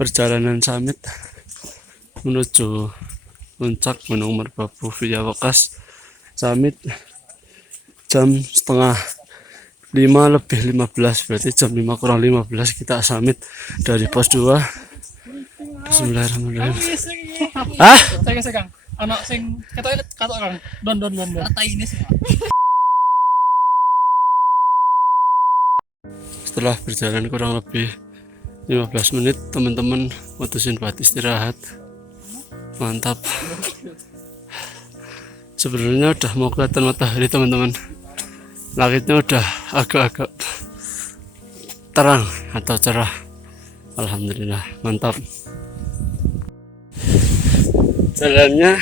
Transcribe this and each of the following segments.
perjalanan summit menuju puncak Gunung Merbabu via Wekas. Summit jam setengah 5:15, berarti jam 5 kurang 15 kita summit dari pos 2. Bismillahirrahmanirrahim. Ah, Segang anak sing katok Kang. Don. Rata ini semua. Setelah berjalan kurang lebih 15 menit, teman-teman mutusin buat istirahat. Mantap. Sebenarnya udah mau kelihatan matahari, teman-teman. Langitnya udah agak-agak terang atau cerah. Alhamdulillah, mantap. Jalannya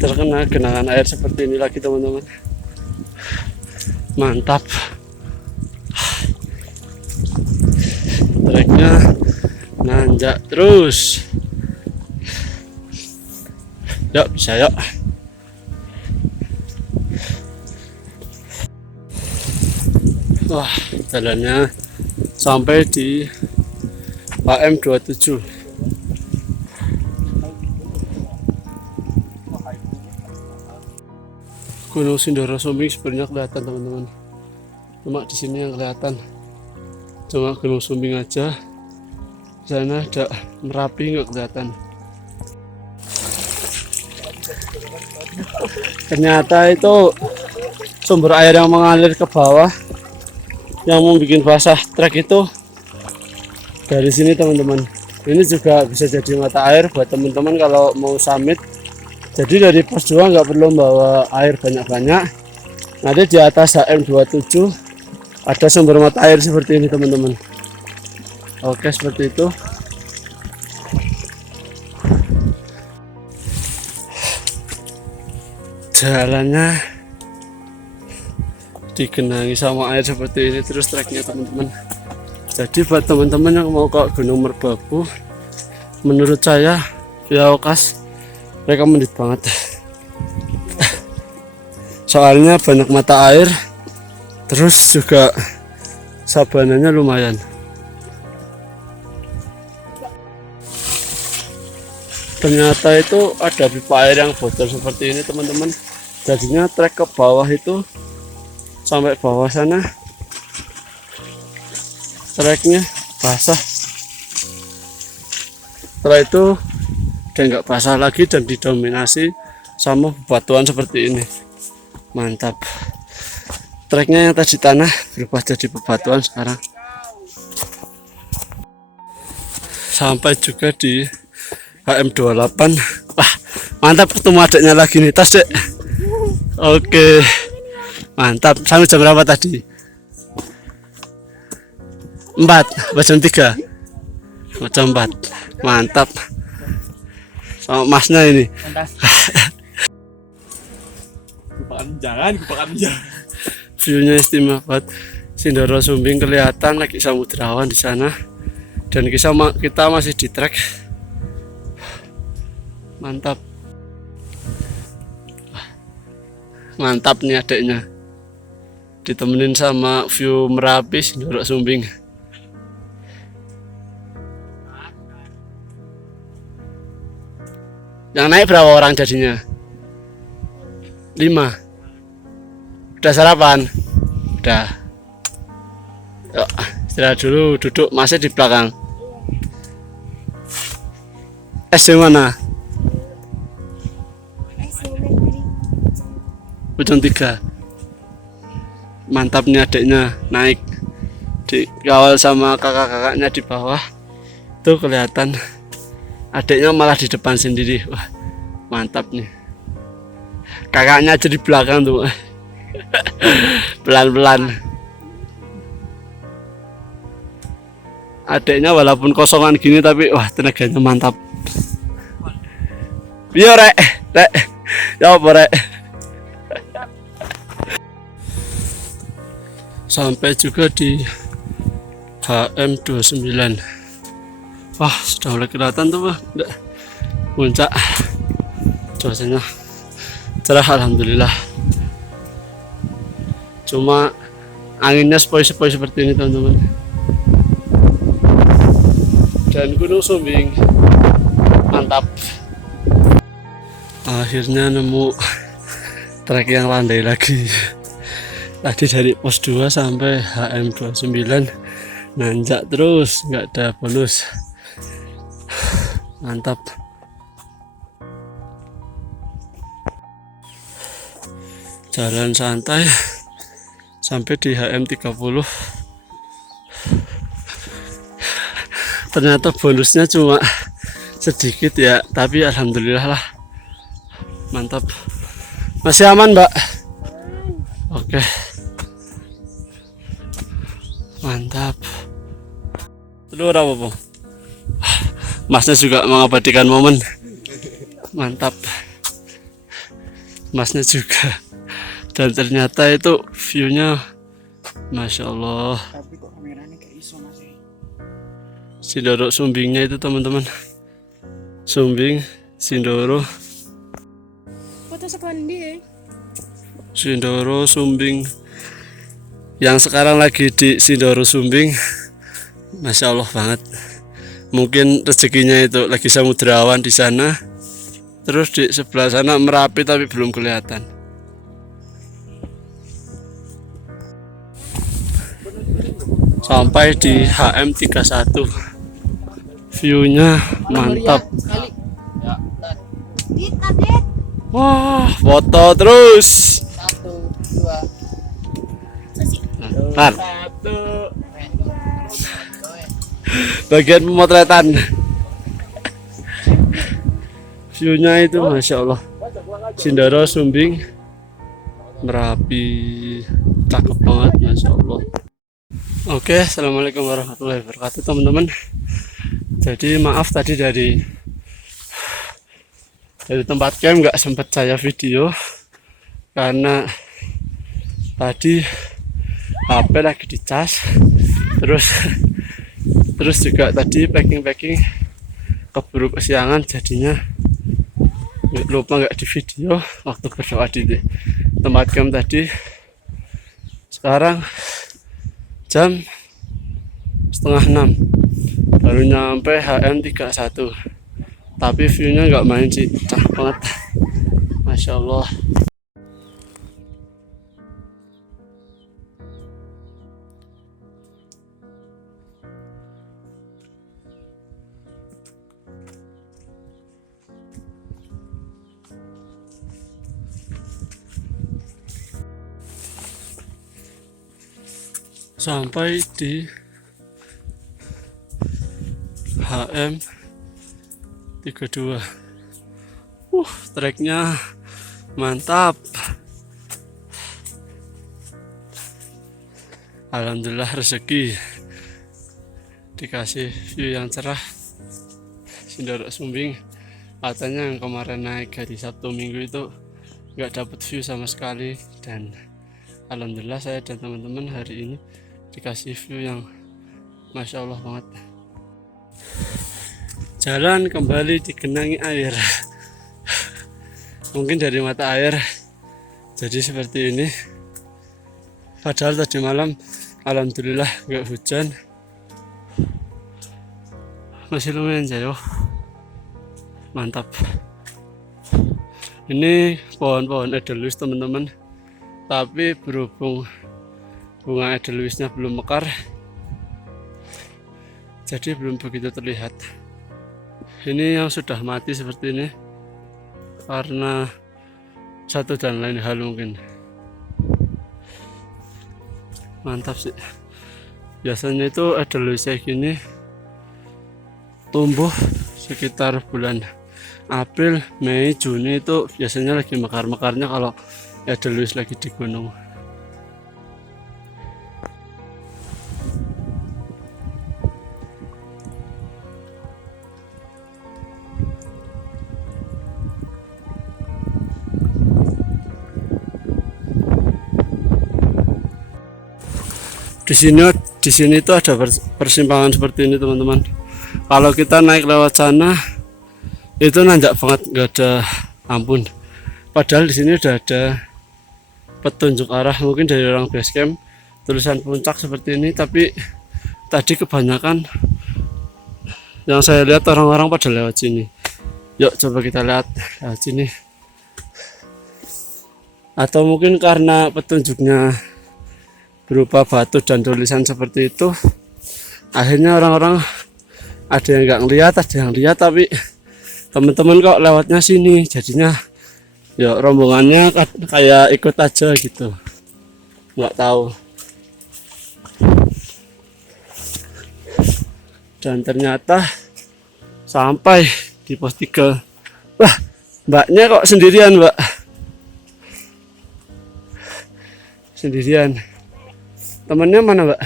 terkena genangan air seperti ini lagi, teman-teman. Mantap. Treknya nanjak terus. Yuk, bisa yuk. Wah, jalannya sampai di KM 27. Gunung Sindoro Sumbing sebenarnya kelihatan, teman-teman. Cuma di sini yang kelihatan cuma Gunung Sumbing aja. Di sana ada Merapi nggak kelihatan. Ternyata itu sumber air yang mengalir ke bawah yang membuat basah trek itu dari sini, teman-teman. Ini juga bisa jadi mata air buat teman-teman kalau mau summit. Jadi dari pos 2 nggak perlu bawa air banyak-banyak. Nanti di atas HM27 ada sumber mata air seperti ini, teman-teman. Oke, seperti itu. Jalannya digenangi sama air seperti ini terus treknya, teman-teman. Jadi buat teman-teman yang mau ke Gunung Merbabu, menurut saya via Wekas recommended banget. Soalnya banyak mata air, terus juga sabananya lumayan. Ternyata itu ada pipa air yang bocor seperti ini, teman-teman. Jadinya trek ke bawah itu sampai bawah sana treknya basah. Setelah itu udah nggak basah lagi dan didominasi sama bebatuan seperti ini. Mantap. Treknya yang tadi tanah berubah jadi bebatuan sekarang. Sampai juga di HM28. Wah, mantap, ketemu adiknya lagi nih. Tas, Dek. Oke. Mantap. Sampai jam berapa tadi? 4, jam 3. Jam 4. Mantap. Sama masnya ini. Jangan. View-nya istimewa banget. Sindoro Sumbing kelihatan, lagi samudrawan di sana. Dan kita masih di trek. Mantap. Mantap nih adiknya. Ditemenin sama view Merapi Sindoro Sumbing. Yang naik berapa orang jadinya? 5. Udah sarapan? Udah. Yuk, istirahat dulu, duduk, masih di belakang. SD mana? Ujung 3. Mantap nih adiknya, naik dikawal sama kakak-kakaknya di bawah. Tuh kelihatan adiknya malah di depan sendiri. Wah, mantap nih. Kakaknya aja di belakang tuh. Pelan-pelan. Adiknya walaupun kosongan gini tapi wah, tenaganya mantap. Yo rek. Ya apa rek? Sampai juga di HM29. Wah, sudah mulai kelihatan tuh, puncak. Cuacanya cerah, alhamdulillah. Cuma anginnya sepoi-sepoi seperti ini, teman-teman. dan Gunung Sumbing. Mantap. Akhirnya nemu trek yang landai lagi. Tadi dari pos 2 sampai HM29 nanjak terus, nggak ada bonus. Mantap. Jalan santai sampai di HM30. Ternyata bonusnya cuma sedikit ya, tapi alhamdulillah lah. Mantap. Masih aman, Mbak? Oke. Mantap. Telur apa, Po? Masnya juga mengabadikan momen. Mantap. Masnya juga. Dan ternyata itu view-nya Masya Allah. Tapi kok kameranya kayak iso masih. Sindoro Sumbingnya itu teman-teman. Sumbing, Sindoro. Foto sepandi. Sindoro Sumbing. Yang sekarang lagi di Sindoro Sumbing. Masya Allah banget. Mungkin rezekinya itu lagi samudrawan di sana. Terus di sebelah sana Merapi tapi belum kelihatan. Sampai di HM31. View-nya mantap. Wah, foto terus. 1, 2, Ntar. 1. Bagian pemotretan. View-nya itu Masya Allah. Sindoro Sumbing Merapi, cakep banget Masya Allah. Oke, assalamualaikum warahmatullahi wabarakatuh teman-teman. Jadi maaf tadi dari tempat camp nggak sempat saya video karena tadi HP lagi dicas, terus juga tadi packing keburu kesiangan, jadinya lupa nggak di video waktu berdoa di tempat camp tadi. Sekarang jam 5:30 baru nyampe HM31, tapi view-nya nggak main sih, cakep banget Masya Allah. Sampai di HM32. Treknya mantap. Alhamdulillah rezeki dikasih view yang cerah. Sindoro Sumbing, katanya yang kemarin naik hari Sabtu Minggu itu nggak dapat view sama sekali, dan alhamdulillah saya dan teman-teman hari ini dikasih view yang Masya Allah banget. Jalan kembali digenangi air. Mungkin dari mata air jadi seperti ini. Padahal tadi malam alhamdulillah nggak hujan, masih lumayan jauh. Mantap. Ini pohon-pohon edelweiss teman-teman, tapi berhubung bunga edelweissnya belum mekar, jadi belum begitu terlihat. Ini yang sudah mati seperti ini karena satu dan lain hal mungkin. Mantap sih. Biasanya itu edelweiss kayak gini tumbuh sekitar bulan April, Mei, Juni, itu biasanya lagi mekar-mekarnya kalau edelweiss lagi di gunung. Di sini tuh ada persimpangan seperti ini teman-teman. Kalau kita naik lewat sana itu nanjak banget, nggak ada ampun. Padahal di sini udah ada petunjuk arah mungkin dari orang base camp, tulisan puncak seperti ini, tapi tadi kebanyakan Yang saya lihat orang-orang pada lewat sini. Yuk coba kita lihat lewat sini. Atau mungkin karena petunjuknya berupa batu dan tulisan seperti itu, akhirnya orang-orang ada yang nggak ngeliat, ada yang lihat, tapi teman-teman kok lewatnya sini, jadinya ya rombongannya kayak ikut aja gitu, nggak tahu. Dan ternyata sampai di pos 3. Wah, mbaknya kok sendirian, mbak? Sendirian. Temennya mana, mbak?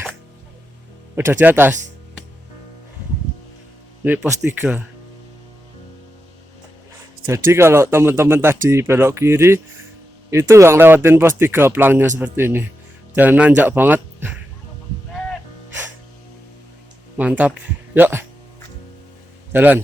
Udah di atas. Ini pos 3. Jadi kalau teman-teman tadi belok kiri, itu yang lewatin pos 3 pelangnya seperti ini. Dan nanjak banget. Mantap. Yuk. Jalan.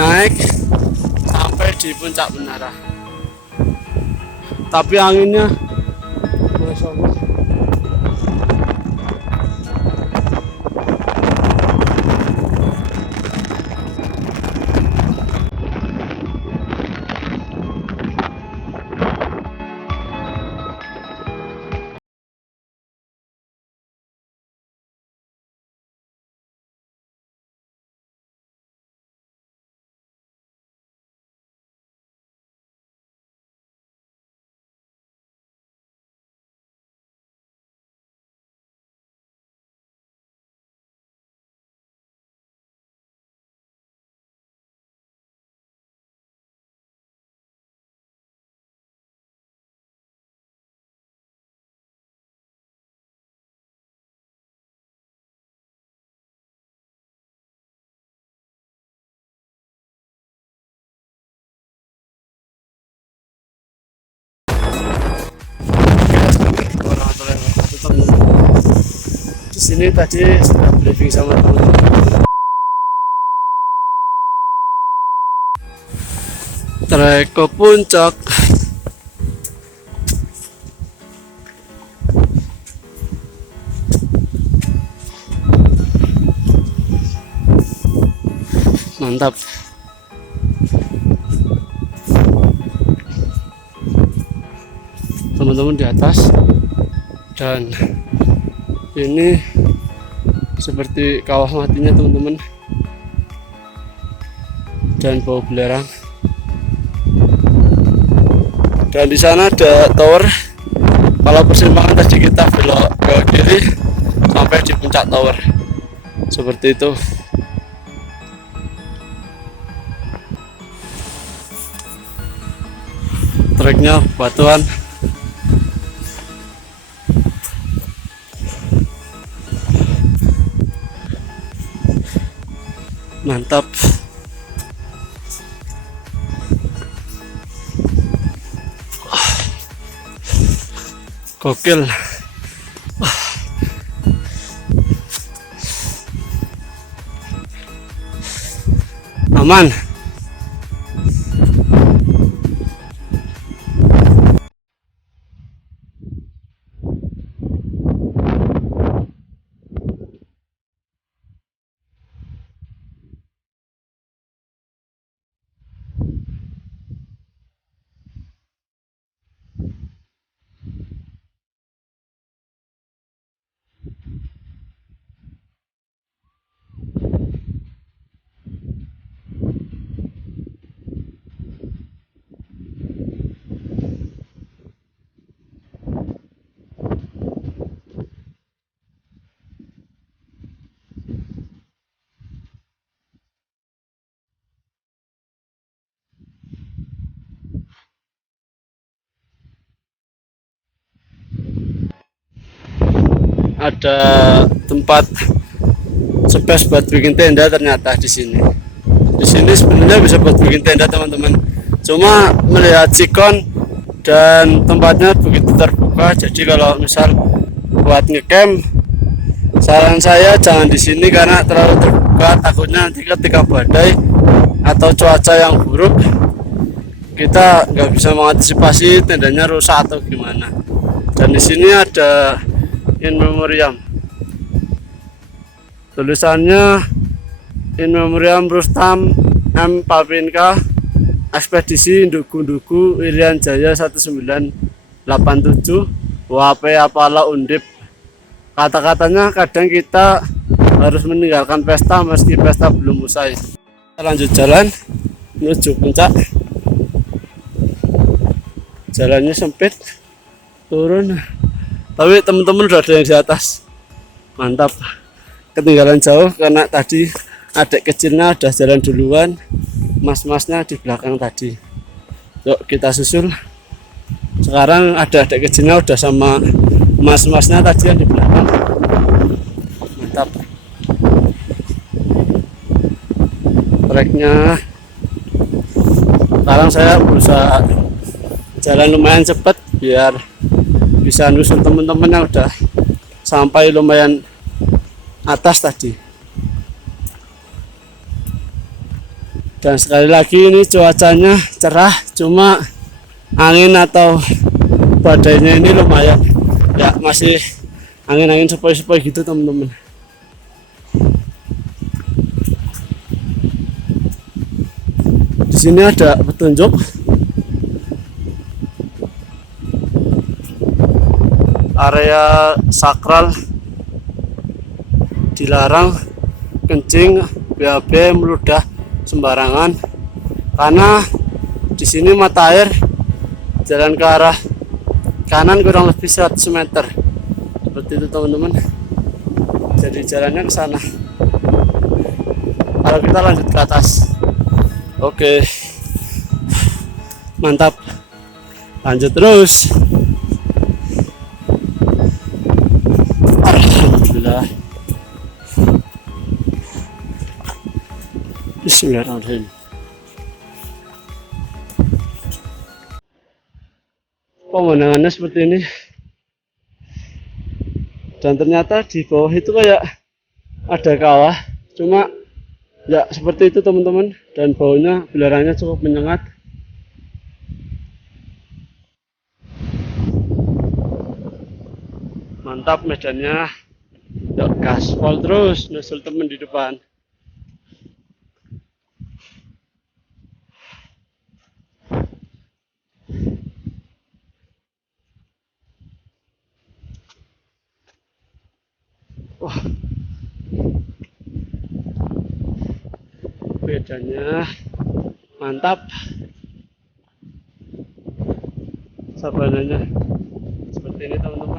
Naik sampai di puncak menara, tapi anginnya Masya Allah. Di sini tadi sudah briefing sama teman-teman. Trek ke puncak. Mantap. Teman-teman di atas, dan ini seperti kawah matinya teman-teman, dan bau belerang. Dan di sana ada tower. Kalau persimpangan tadi kita belok ke kiri sampai di puncak tower seperti itu. Treknya batuan. Mantap. Gokil. Aman. Ada tempat space buat bikin tenda ternyata di sini. Di sini sebenarnya bisa buat bikin tenda teman-teman. Cuma melihat sikon dan tempatnya begitu terbuka, jadi kalau misal buat ngecamp, saran saya jangan di sini karena terlalu terbuka. juga takutnya nanti ketika badai atau cuaca yang buruk kita nggak bisa mengantisipasi tendanya rusak atau gimana. Dan di sini ada in memoriam, tulisannya in memoriam Rustam M. Papinka, ekspedisi Ndugu-Ndugu Irian Jaya 1987 WP Apala Undip. Kata-katanya kadang kita harus meninggalkan pesta meski pesta belum usai. Kita lanjut jalan menuju puncak. Jalannya sempit, turun, tapi teman-teman udah ada yang di atas. Mantap. Ketinggalan jauh karena tadi adik kecilnya udah jalan duluan, mas-masnya di belakang tadi. Yuk kita susul. Sekarang ada adik kecilnya udah sama mas-masnya tadi yang di belakang. Mantap. Treknya sekarang saya berusaha jalan lumayan cepat biar bisa nusul teman-teman yang udah sampai lumayan atas tadi. Dan sekali lagi ini cuacanya cerah, cuma angin atau badainya ini lumayan ya, masih angin-angin sepoi-sepoi gitu teman-teman. Di sini ada petunjuk area sakral, dilarang kencing, BAB, meludah sembarangan karena di sini mata air jalan ke arah kanan kurang lebih 100 meter seperti itu teman-teman. Jadi jalannya ke sana. Kalau kita lanjut ke atas, oke, mantap, lanjut terus. Alhamdulillah. Bismillahirrahmanirrahim. Pemandangannya seperti ini. Dan ternyata di bawah itu kayak ada kawah, cuma ya seperti itu teman-teman. Dan baunya, belerangnya cukup menyengat. Mantap medannya. Yuk gaspol terus, nyusul temen di depan. Wah, bedanya mantap. Sabananya seperti ini teman-teman.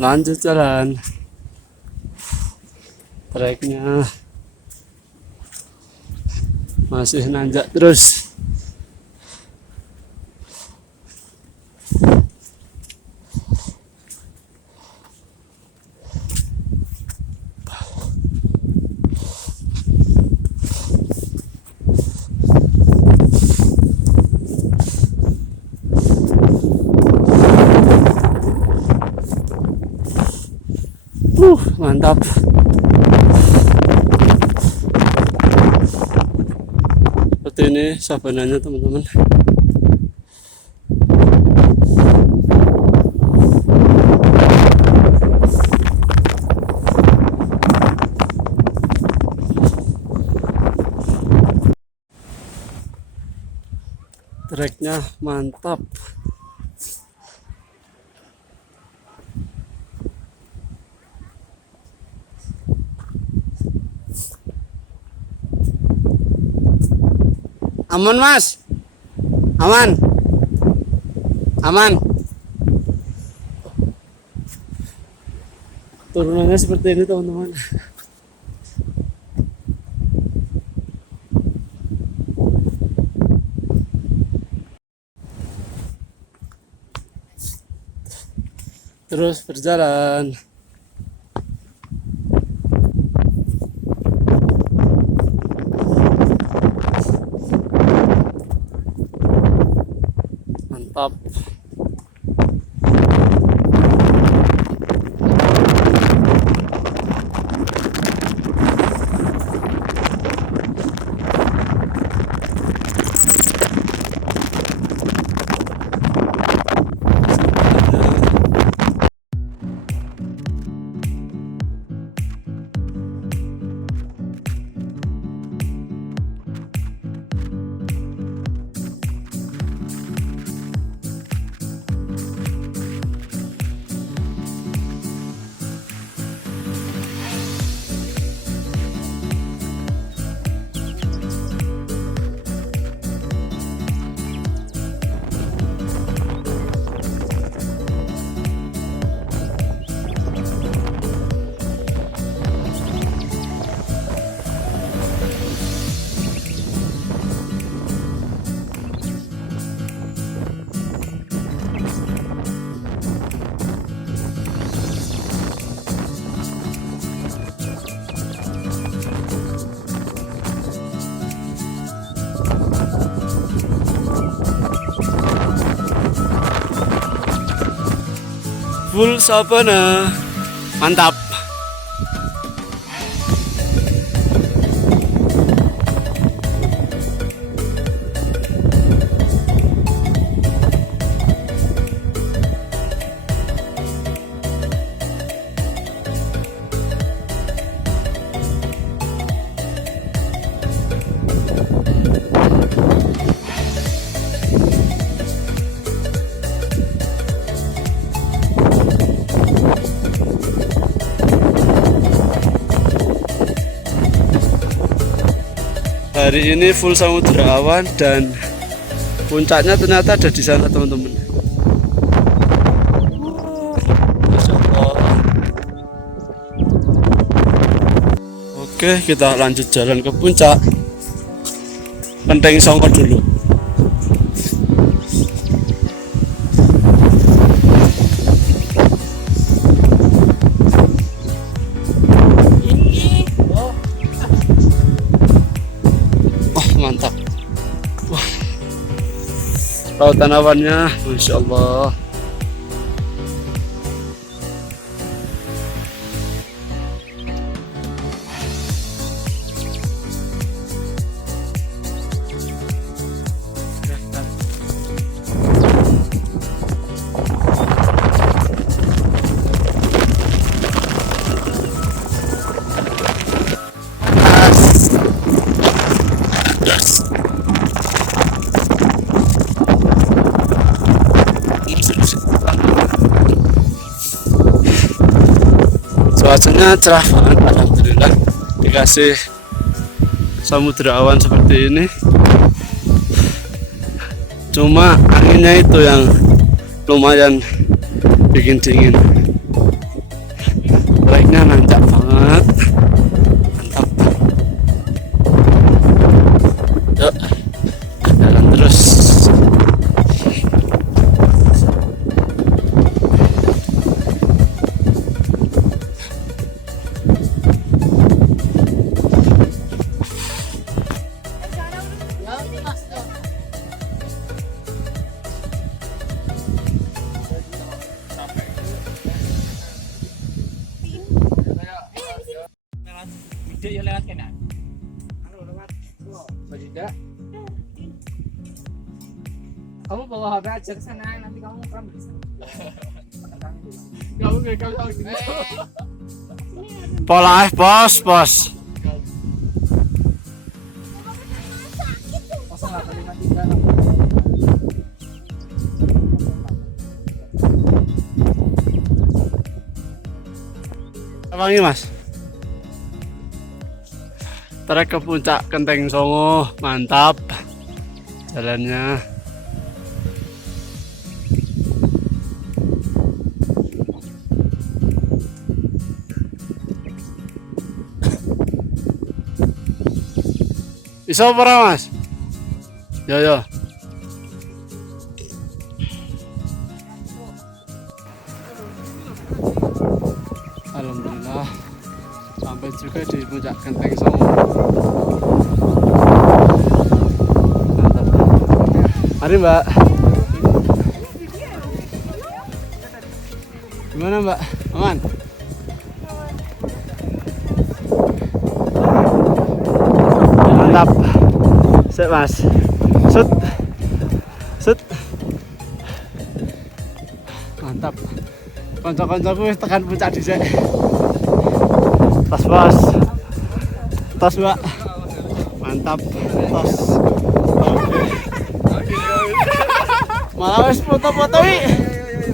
Lanjut jalan. Treknya masih nanjak terus. Mantap. Seperti ini savananya teman-teman. Treknya mantap. Aman mas, aman, aman. Turunannya seperti ini teman-teman. Terus berjalan. Mantap. Full savana. Mantap. Hari ini full samudra awan dan puncaknya ternyata ada di sana teman-teman. Masya Allah. Oke, kita lanjut jalan ke puncak. Penteng Songo dulu. Mantap. Wah, lautan awannya Masya Allah. Cuacanya cerah banget, alhamdulillah dikasih samudra awan seperti ini. Cuma anginnya itu yang lumayan bikin dingin. Baiknya nanjak banget, mantap. Yuk, jalan terus. ya lewat kanan. Tidak. Kamu bawa HP aja ke sana, nanti kamu kan bisa. Kamu nggak kamu gitu. Pola bos, bos. Masa nggak terima tiga? Wangi mas. Trek ke puncak Kenteng Songo, mantap jalannya. Bisa apa mas? Yo yo. Alhamdulillah sampai juga di puncak Kenteng Songo. Mantap. Mari mbak. Gimana mbak? Aman? Mantap. Set mas. Set. Set. Mantap. Kanca-kancaku wis tekan puncak dhisik. Tas bos. Tas mbak. Mantap. Tas. Oke. Malah wis foto-foto wi.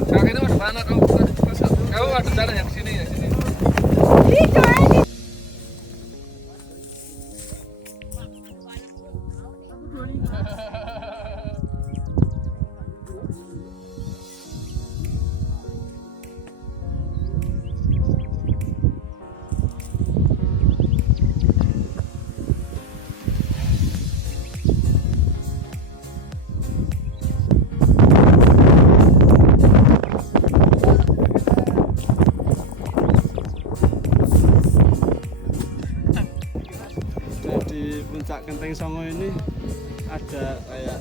Kau ini mana mana kau? Kau ada jalan yang sini ya sini. Di puncak Kenteng Songo ini ada kayak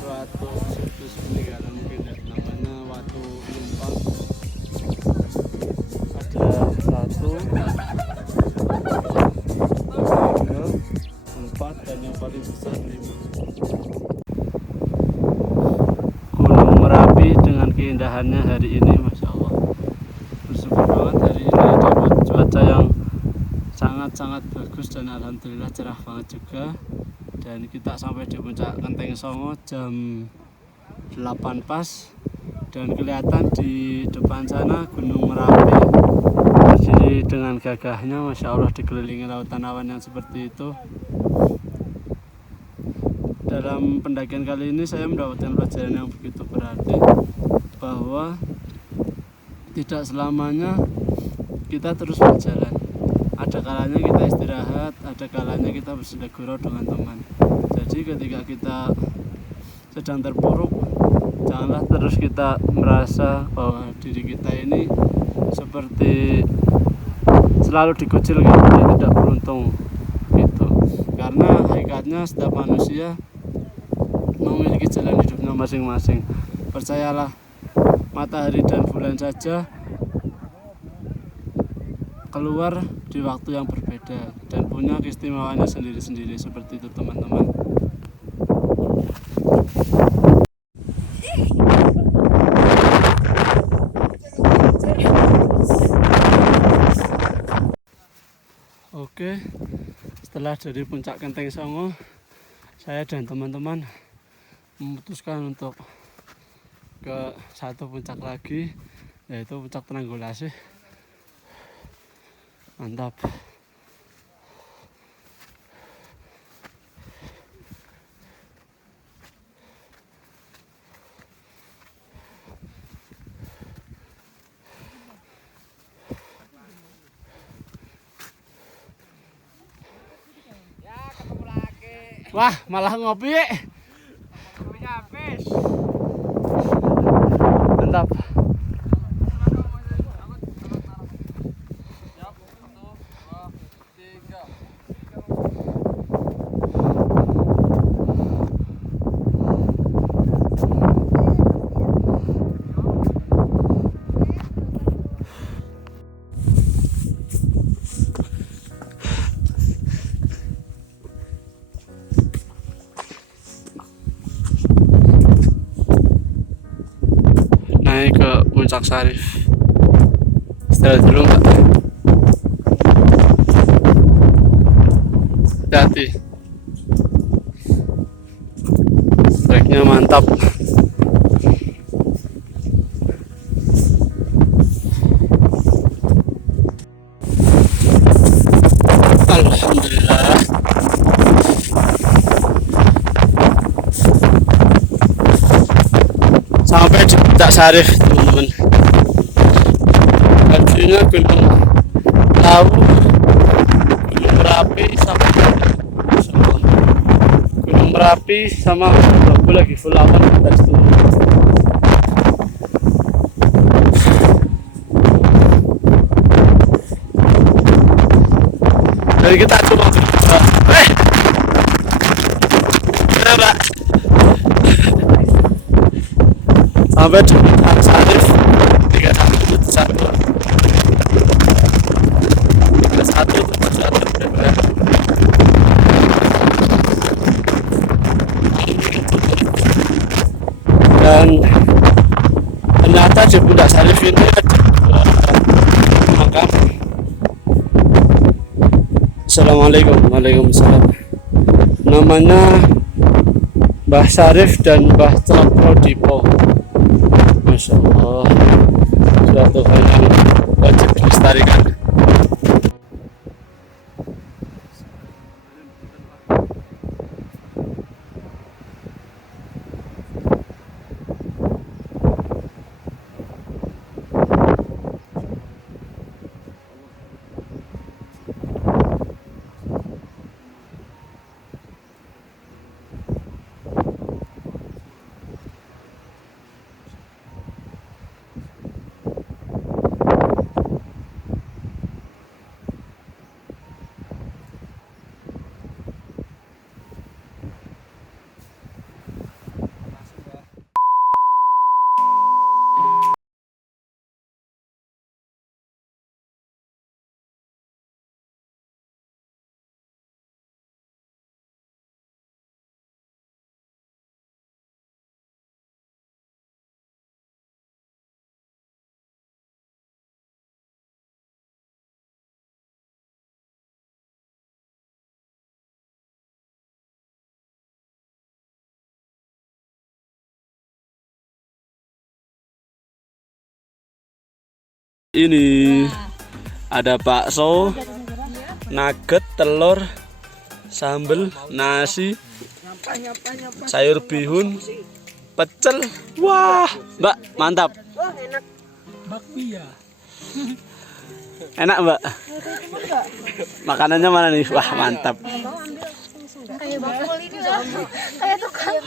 suatu situs peninggalan mungkin ya, namanya Watu Lumpang. Ada 1, 2, 3, 4 dan yang paling besar 5. Gunung Merapi dengan keindahannya hari ini, masya Allah. Bersyukur banget hari ini dapat cuaca yang sangat bagus dan alhamdulillah cerah banget juga. Dan kita sampai di puncak Kenteng Songo jam 8 pas, dan kelihatan di depan sana Gunung Merapi berdiri dengan gagahnya, masya Allah, dikelilingi lautan awan yang seperti itu. Dalam pendakian kali ini saya mendapatkan pelajaran yang begitu berarti, bahwa tidak selamanya kita terus berjalan. Ada kalanya kita istirahat, ada kalanya kita bersenda gurau dengan teman. Jadi ketika kita sedang terpuruk, janganlah terus kita merasa bahwa diri kita ini seperti selalu dikucilkan dan tidak beruntung gitu. Karena hakikatnya setiap manusia memiliki jalan hidupnya masing-masing. Percayalah, matahari dan bulan saja keluar di waktu yang berbeda dan punya keistimewaannya sendiri-sendiri, seperti itu teman-teman. Oke, setelah dari puncak Kenteng Songo, saya dan teman-teman memutuskan untuk ke satu puncak lagi, yaitu puncak Trenggalek. Mantap. Ya, ketemu lagi. Wah, malah ngopi. Kopinya habis. Mantap. masak Sarif. Istirahat dulu Mbak. Hati-hati. Treknya mantap. Alhamdulillah. Sampai di Puncak Sarif teman-teman. Hasilnya Gunung Lawu, Gunung Merapi sama Gunung Merapi sama aku lagi full awan dari situ. Jadi kita cuma berdua. Kenapa? Sampai di Puncak Sarif 31 dan ternyata di Puncak Sarif ini ada makam. Assalamualaikum. Waalaikumsalam. Namanya Mbah Sarif dan Mbah Cokro Dipo. Masya Allah, suatu hal yang wajib dilestarikan. Ini ada bakso, nugget, telur, sambal, nasi, sayur bihun, pecel. Wah, Mbak, mantap. Bakpia. Enak, Mbak. Makanannya mana nih? Wah, mantap. Kayak bakul ini loh. Kayak tukang.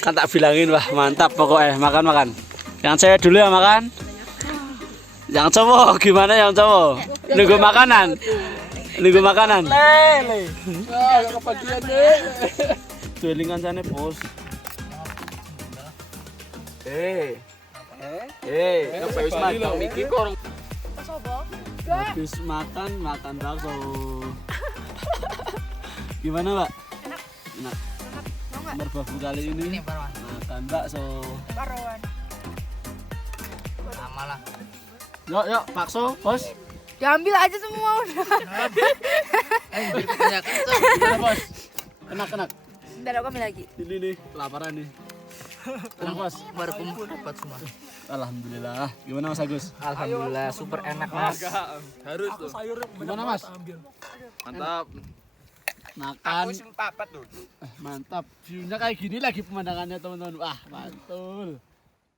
Kan tak bilangin, wah, mantap pokoknya. Makan. Yang cewek dulu ya makan. Yang cowok gimana yang cowok? Nunggu makanan. Lele. Wah, kepagian deh. Duelingan sana, Bos. Apa wis matang iki kok. Habis makan bakso. Gimana, Mbak? Enak. Merbabu kali ini makan bakso. Sama lah. Yuk, bakso, Bos. Diambil aja semua udah. Banyak. Gimana, Bos? Enak. Ntar aku ambil lagi. Ini nih, kelaparan nih. Enak, Bos. Baru kumpul dapat semua. Alhamdulillah. Gimana, Mas Agus? Alhamdulillah super enak Mas. Harus tuh. Gimana, Mas? Mantap. Makan. Mantap. View-nya kayak gini lagi pemandangannya, teman-teman. Wah, mantul.